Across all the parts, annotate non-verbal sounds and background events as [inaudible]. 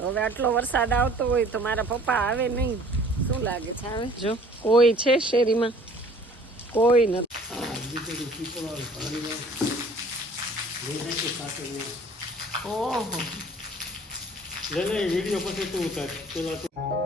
હવે આટલો વરસાદ આવતો હોય તો મારા પપ્પા આવે નહીં. શું લાગે છે આવે જો. કોઈ છે શેરીમાં? કોઈ નથી ઓહો. લે લે વિડિયો પછી તું ઉતાર. પેલા તું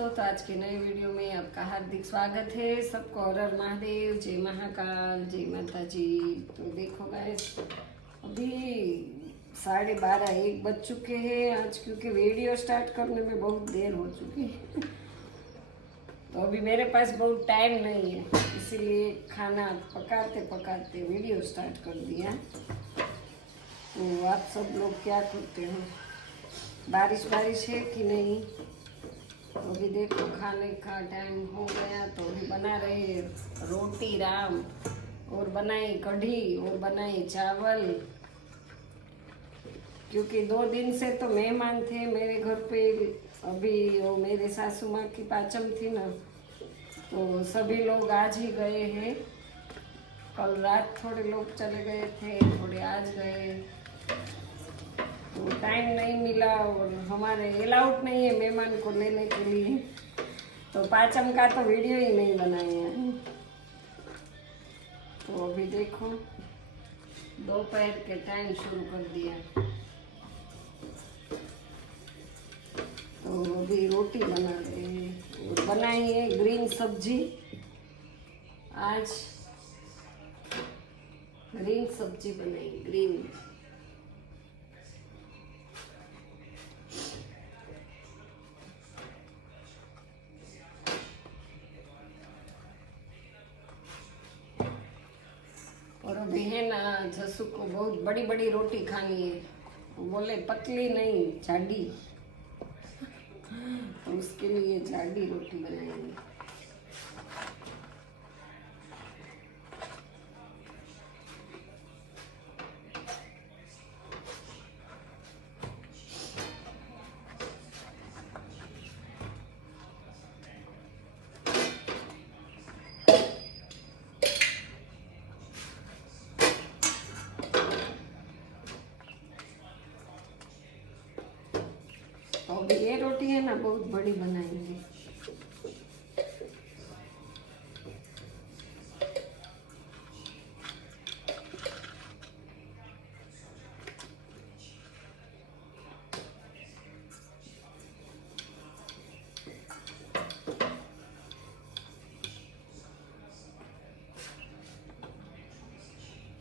दोस्तों तो आज के नए वीडियो में आपका हार्दिक स्वागत है। सबको हर महादेव, जय महाकाल, जय माता जी तो देखो गाइस अभी साढ़े बारह एक बज चुके हैं आज, क्योंकि वीडियो स्टार्ट करने में बहुत देर हो चुकी है। तो अभी मेरे पास बहुत टाइम नहीं है, इसीलिए खाना पकाते पकाते वीडियो स्टार्ट कर दिया। तो आप सब लोग क्या करते हो? बारिश बारिश है कि नहीं? अभी देखो, खाने का टाइम हो गया तो अभी बना रहे रोटी, राम, और बनाई कढ़ी, और बनाई चावल। क्योंकि दो दिन से तो मेहमान थे मेरे घर पे, अभी वो मेरे सासू माँ की पाचम थी ना तो सभी लोग आज ही गए हैं। कल रात थोड़े लोग चले गए थे, थोड़े आज गए। टाइम नहीं मिला और हमारे अलाउड नहीं है मेहमान को लेने के लिए। तो पाचम का तो वीडियो ही नहीं बनाए हैं। तो अभी देखो, दोपहर के टाइम शुरू कर दिया। तो अभी रोटी बना रहे हैं। बनाई है ग्रीन सब्ज़ी। आज ग्रीन सब्ज़ी बनाई ग्रीन और अभी है ना जसू को बहुत बड़ी बड़ी रोटी खानी है वो बोले पतली नहीं जाडी तो उसके लिए जाडी रोटी बनाएंगे ये रोटी है ना, बहुत बड़ी बनाएँगे।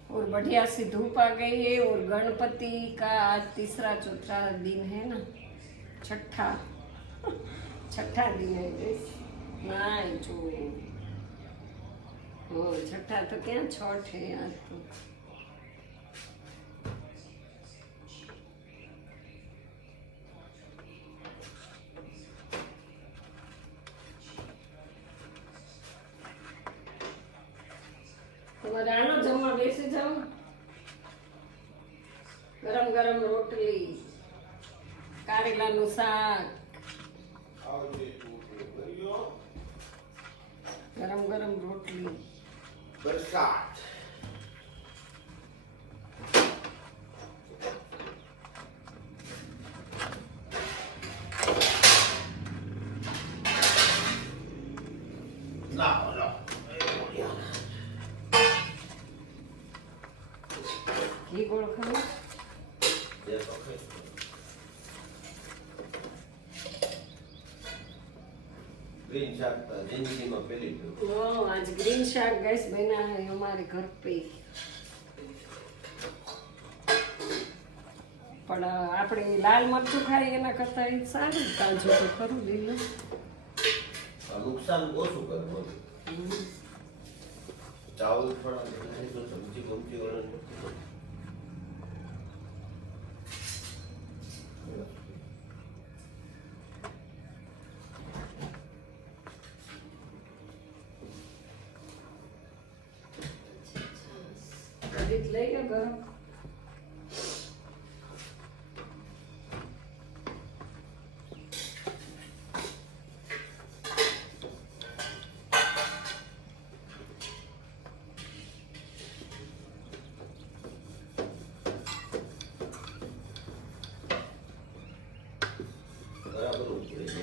और बढ़िया सी धूप आ गई है, और गणपति का आज तीसरा चौथा दिन है ना। छठा छठा दिन है guys. ના જો હો છઠ્ઠા તો ક્યાં છઠ છે આજ તો તમારે આનો જમવા બેસી જાઓ ગરમ ગરમ રોટલી કારેલાનું શાક. ગરમ ગરમ રોટલી. વરસાદ ના ના ઘી ગોળ ખરું ગ્રીન શાક જિંદગીમાં પહેલી ઓ આજ ગ્રીન શાક ગેસ બના અમારે ઘર પે. પણ આપણે લાલ મરચું ખાઈ એના કરતા એ સારું તાજું તો ખરું લીલું નુકસાન ઓછું કરે બોલું. ચાવલ પણ સબ્જી ગમતી વાળા લઈ ગયો ગરમ. બરાબર ઉકળે છે.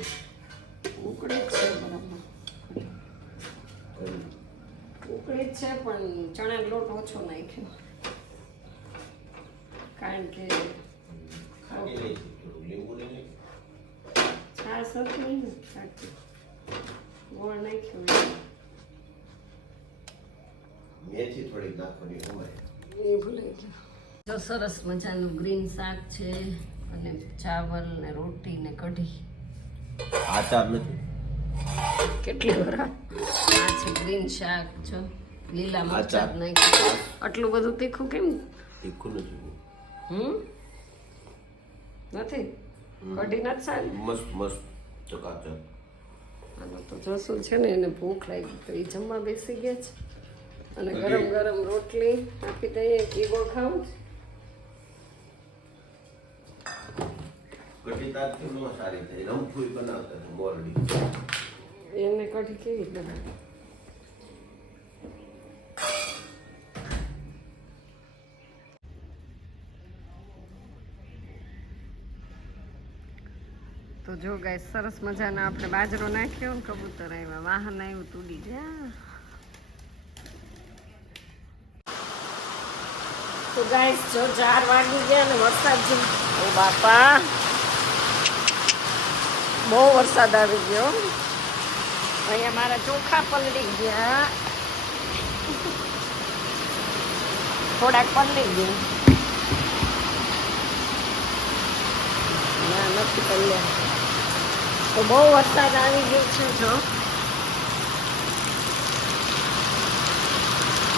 ઉકળી જ છે બરાબર ઉકળી છે પણ ચણા લોટ ઓછો નાખ્યો. કારણ કે છાશ હતી ને ખાટી ગોળ નાખ્યો મેથી થોડીક નાખવાની હોય એ ભૂલાઈ ગયું જો સરસ મજાનું ગ્રીન શાક છે અને ચાવલ ને રોટી ને કઢી આચાર નથી કેટલી વાર આ છે ગ્રીન શાક જો લીલા મરચાં નાખ્યું આટલું બધું તીખું કેમ તીખું નથી હમ? નથી? કઢી નથી સારી? મસ્ત મસ્ત ચકાચક. આનો તો જસું છે ને એને ભૂખ લાગી તો એ જમવા બેસી ગયા છે. અને ગરમ ગરમ રોટલી આપી દઈએ કીગો ખાવું છે? કઢી તારથી ન સારી થઈ? રમફૂઈ બનાવતા હતા મોરડી. એને કઢી કેવી બનાવી? તો જો ગાય સરસ મજાનો આપણે બાજરો નાખ્યો ને કબૂતર આવ્યા વાહન આવ્યું તૂડી ગયા. તો ગાય જો ચાર વાગી ગયા ને વરસાદ ઓ બાપા. બહુ વરસાદ આવી ગયો. અહીંયા મારા ચોખા પલળી ગયા. થોડાક પલળી ગયા ના નથી કલ્યાણ તો બહુ વરસાદ આવી ગયો છે જો.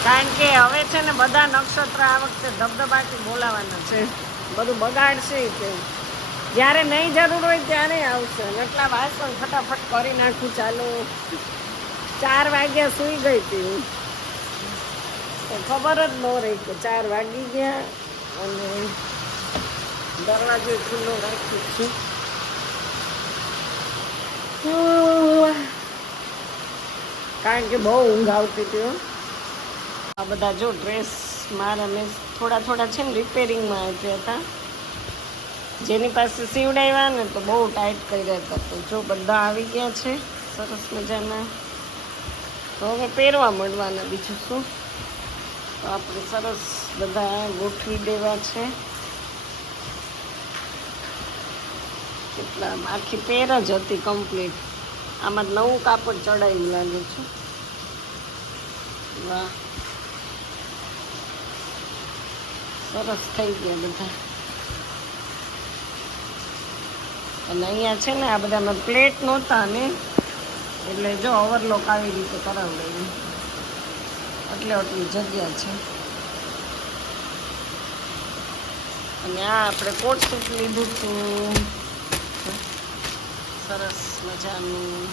કારણ કે હવે છે ને બધા નક્ષત્ર આ વખતે ધબધબાથી બોલાવાના છે. બધું બગાડશે કે જ્યારે નહીં જરૂર હોય ત્યારે આવશે. એટલા વાસણ ફટાફટ કરી નાખું ચાલો. ચાર વાગ્યા સૂઈ ગઈ હતી તો ખબર જ ન રહી કે ચાર વાગી ગયા અને દરવાજો ખુલ્લો છે કારણ કે બહુ ઊંઘ આવતી હતી આ બધા જો ડ્રેસ મારા મેં થોડા થોડા છે ને રિપેરિંગમાં આપ્યા હતા. જેની પાસે સીવડાવ્યા ને તો બહુ ટાઈટ કર્યા હતા તો જો બધા આવી ગયા છે. સરસ મજાના. તો હવે પહેરવા મળવાના બીજું શું? તો આપણે સરસ બધા ગોઠવી દેવા છે. કેટલા? આખી પેર જ હતી કમ્પ્લીટ આમાં નવું કાપડ ચડાવ્યું લાગે છે. વાહ. સરસ થઈ ગયા બધા. અને અહીંયા છે ને આ બધામાં પ્લેટ નહોતા ને, એટલે જો ઓવરલોક આવી રીતે કરાવડાવી એટલે આટલી જગ્યા છે. અને આ આપણે કોટ સૂટ લીધું હતું સરસ મજાનું.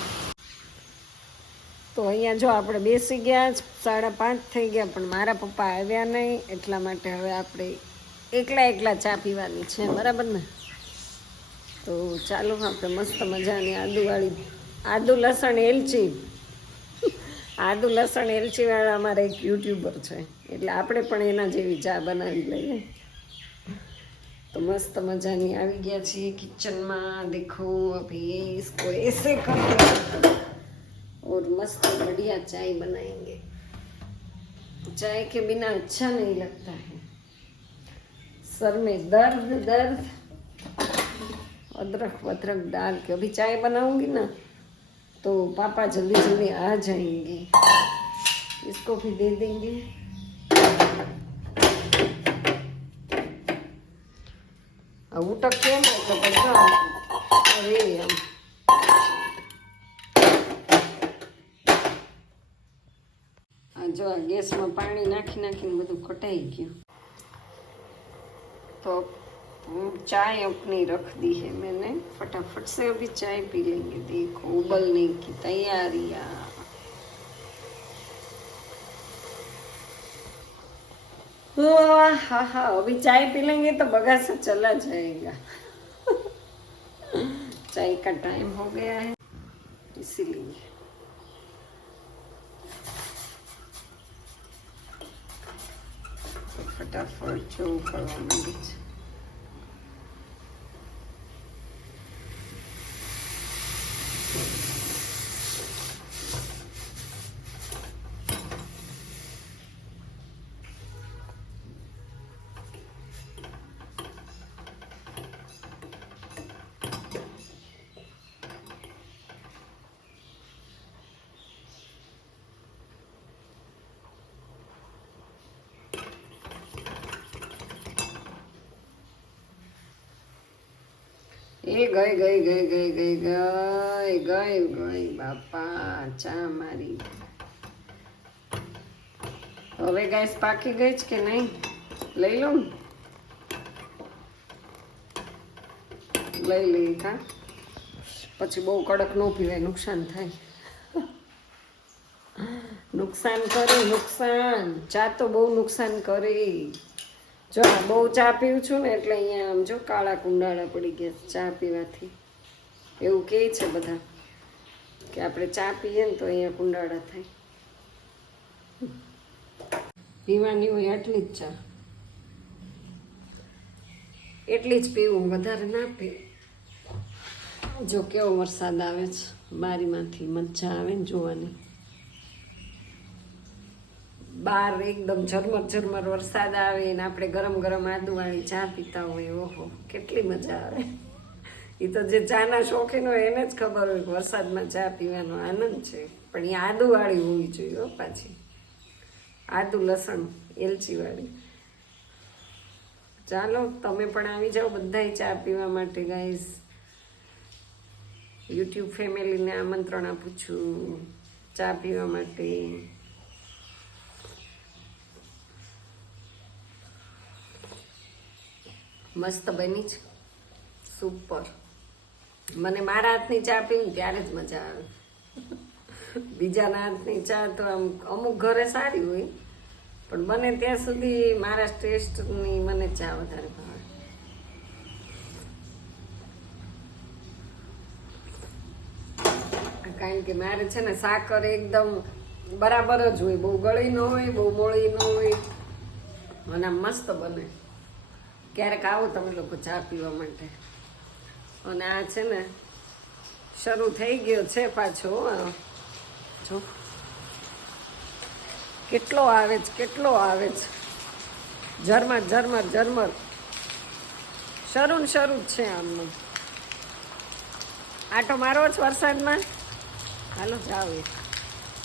તો અહીંયા જો આપણે બેસી ગયા સાડા પાંચ થઈ ગયા, પણ મારા પપ્પા આવ્યા નહીં, એટલા માટે હવે આપણે એકલા એકલા ચા પીવાની છે, બરાબર ને? તો ચાલો આપણે મસ્ત મજાની આદુવાળી, આદુ લસણ એલચી. આદુ લસણ એલચીવાળા અમારા એક યુટ્યુબર છે, એટલે આપણે પણ એના જેવી ચા બનાવી લઈએ. तो मस्त मजानी આવી ગયા છીએ કિચનમાં देखो अभी इसको ऐसे करके और मस्त बढ़िया चाय बनाएंगे चाय के बिना अच्छा नहीं लगता है सर में दर्द दर्द अदरक वदरक डाल के अभी चाय बनाऊंगी ना तो पापा जल्दी जल्दी आ जाएंगे इसको भी दे देंगे આ ઉટક કેમ હોય તો બધા અરે એમ આ જો આ ગેસમાં પાણી નાખી નાખીને બધું ખટાઈ ગયું तो हम्म, चाय अपनी रख दी है मैंने फटाफट से अभी चाय पी लेंगे देखो उबलने की तैयारियां हाँ हाँ अभी चाय पी लेंगे तो बगासा चला जाएगा। चाय का टाइम हो गया है, इसीलिए। तो फटाफट जो करवा એ ગઈ ગઈ ગઈ ગઈ ગઈ ગઈ ગઈ ગઈ, બાપા, ચા મારી. હવે ગેસ પાકી ગઈ છે કે નહીં? લઈ લો લઈ લઈ હા. પછી બહુ કડક ન પીવાય, નુકસાન થાય. નુકસાન કરે, નુકસાન. ચા તો બહુ નુકસાન કરે. જો આ બહુ ચા પીવું છું ને એટલે અહીંયા આમ જો કાળા કુંડાળા પડી ગયા ચા પીવાથી. એવું કહે છે બધા કે આપણે ચા પીએ ને તો અહીંયા કુંડાળા થાય. પીવાની હોય આટલી જ ચા. એટલી જ પીવું, વધારે ના પીવું. જો કેવો વરસાદ આવે છે, બારીમાંથી મજા આવે ને જોવાની. બહાર એકદમ ઝરમર ઝરમર વરસાદ આવે ને આપણે ગરમ ગરમ આદુવાળી ચા પીતા હોય ઓહો, કેટલી મજા આવે. એ તો જે ચાના શોખીન હોય એને જ ખબર હોય વરસાદમાં ચા પીવાનો આનંદ છે. પણ એ આદુવાળી હોવી જોઈએ હો પાછી. આદુ લસણ એલચીવાળી ચાલો, તમે પણ આવી જાઓ બધાય ચા પીવા માટે ગાઈઝ યુટ્યુબ ફેમિલીને આમંત્રણ આપું છું. ચા પીવા માટે. મસ્ત બની છે. સુપર મને મારા હાથની ચા પીવી ત્યારે જ મજા આવે. બીજાના હાથની ચા તો આમ અમુક ઘરે સારી હોય, પણ બને ત્યાં સુધી મારા ટેસ્ટની મને ચા વધારે ભાવે. કારણ કે મારે છે ને સાકર એકદમ બરાબર જ હોય. બહુ ગળી ન હોય, બહુ મોળી ન હોય. મને મસ્ત બને. ક્યારેક આવો તમે લોકો ચા પીવા માટે. અને આ છે ને, શરૂ થઈ ગયો છે પાછો. જો. કેટલો આવે છે, કેટલો આવે છે. ઝરમર ઝરમર ઝરમર. શરૂ ને શરૂ જ છે આમનું. આટો મારો જ વરસાદમાં? હાલો જાવ.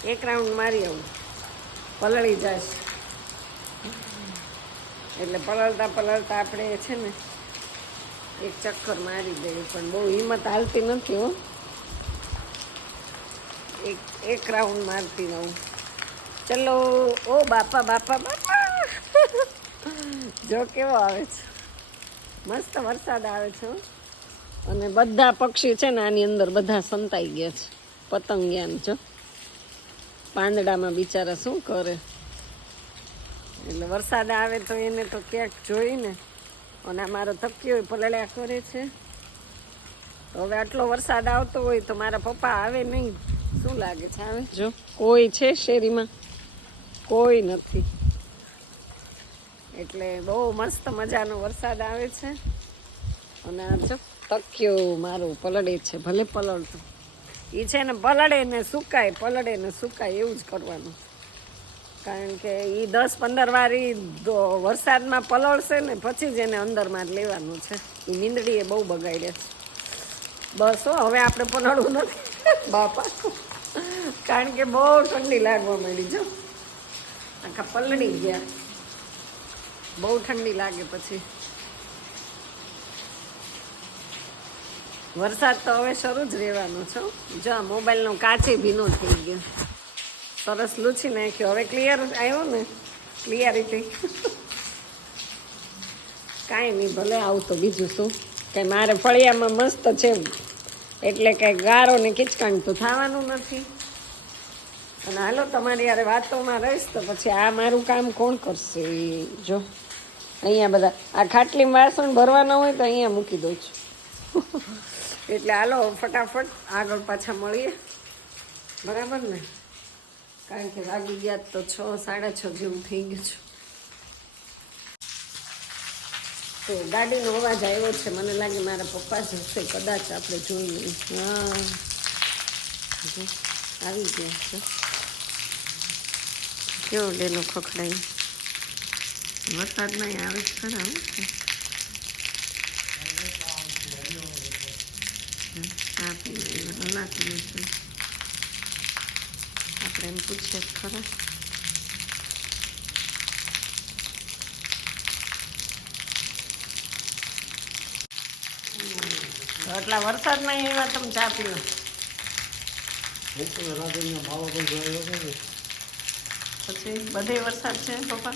એક રાઉન્ડ મારી આવું. પલળી જશ. એટલે પલળતા પલળતા આપણે છે ને એક ચક્કર મારી દઈએ પણ બહુ હિંમત હાલતી નથી હો. એક એક રાઉન્ડ મારતી રહું. ચલો, ઓ બાપા બાપા બાપા. જો કેવો આવે છે. મસ્ત વરસાદ આવે છે. અને બધા પક્ષી છે ને આની અંદર બધા સંતાઈ ગયા છે. પતંગિયાને જો. પાંદડામાં બિચારા શું કરે? એટલે વરસાદ આવે તો એને તો ક્યાંક જોઈને અને અમારો તકીયો પલળ્યા કરે છે. તો હવે આટલો વરસાદ આવતો હોય તો મારા પપ્પા આવે નહીં. શું લાગે છે આવે જો કોઈ છે શેરીમાં? કોઈ નથી. એટલે બહુ મસ્ત મજાનો વરસાદ આવે છે. અને આ જો તકિયો મારું પલળે છે ભલે પલળતું. એ છે ને પલળે ને સુકાય પલળે ને સુકાય એવું જ કરવાનું. કારણ કે એ દસ પંદર વાર ઈ વરસાદમાં પલળશે ને પછી જ એને અંદરમાં જ લેવાનું છે. એ મીંદડીએ બહુ બગાડ્યા છે. બસ હો, હવે આપણે પલળવું નથી. [laughs] બાપા. કારણ કે બહુ ઠંડી લાગવા માંડી જો આખા પલળી ગયા. બહુ ઠંડી લાગે પછી. વરસાદ તો હવે શરૂ જ રહેવાનો છે જો મોબાઈલનો કાચે ભીનો થઈ ગયો. સરસ લૂછી નાખ્યો હવે ક્લિયર આવ્યો ને ક્લિયરિટી કાંઈ નહીં ભલે આવું તો બીજું શું કે મારે ફળિયામાં મસ્ત છે એટલે કે ગારો ને કિચકાણ તો થવાનું નથી. અને હાલો, તમારી યારે વાતોમાં રહીશ તો પછી આ મારું કામ કોણ કરશે? જો, અહીંયા બધા, આ ખાટલી વાસણ ભરવાના હોય તો અહીંયા મૂકી દઉં છું. [laughs] એટલે હાલો, ફટાફટ આગળ પાછા મળીએ. બરાબર ને? કારણ કે વાગી ગયા તો છ, સાડા છ જેવું થઈ ગયું છે. તો ગાડીનો અવાજ આવ્યો છે. મને લાગે મારા પપ્પા જ કદાચ આપણે જોઈએ હા. આવી ગયા છે. કેવો ડેલો ખખડાય. વરસાદ નહીં આવે છે ખરા, હો. બનાવતી નથી આપણે એમ પૂછીએ તો ખરા એટલા વરસાદ નહીં એવા તમે ચા પીવો. પછી બધે વરસાદ છે પપ્પા?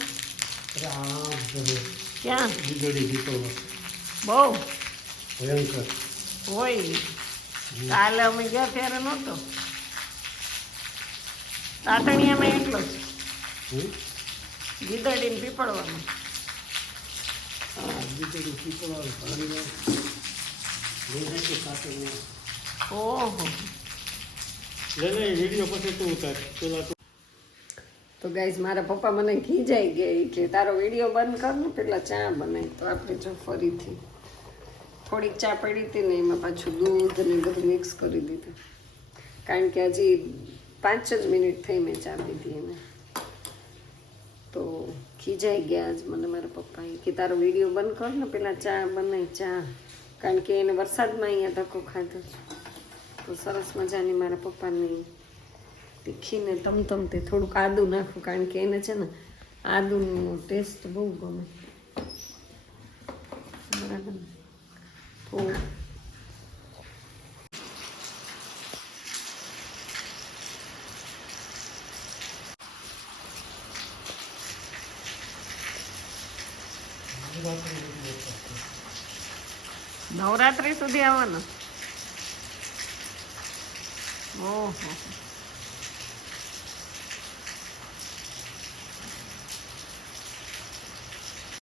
ક્યાં? બહુ? ભયંકર. હોય કાલે અમે ગયા ત્યારે નહોતો. તાતણિયામાં એટલો જ? ગીદડીને પીપળવાનું. હા વીજળી પીપળા ભારીમાં લઈ જાય કે સાથે નહીં. ઓહો તું ઉતાર. પેલા તું. તો ગાઈઝ મારા પપ્પા મને ખીજાઈ ગયા કે તારો વીડિયો બંધ કર ને પેલા ચા બનાવી તો આપણે જો ફરીથી થોડીક ચા પડી હતી ને એમાં પાછું દૂધ ને બધું મિક્સ કરી દીધું. કારણ કે હજી પાંચ જ મિનિટ થઈ મેં ચા પીધી એને. તો ખીજાઈ ગયા આજ મને મારા પપ્પાએ કે તારો વીડિયો બંધ કર ને, પેલા ચા બનાવી ચા. કારણ કે એને વરસાદમાં અહીંયા ધક્કો ખાધો છે. તો સરસ મજાની મારા પપ્પાની તીખીને તમતમ તે થોડુંક આદું નાખું, કારણ કે એને છે ને આદુનો ટેસ્ટ બહુ ગમે. બરાબર? થોડું નવરાત્રી સુધી આવવાનું? ઓહો.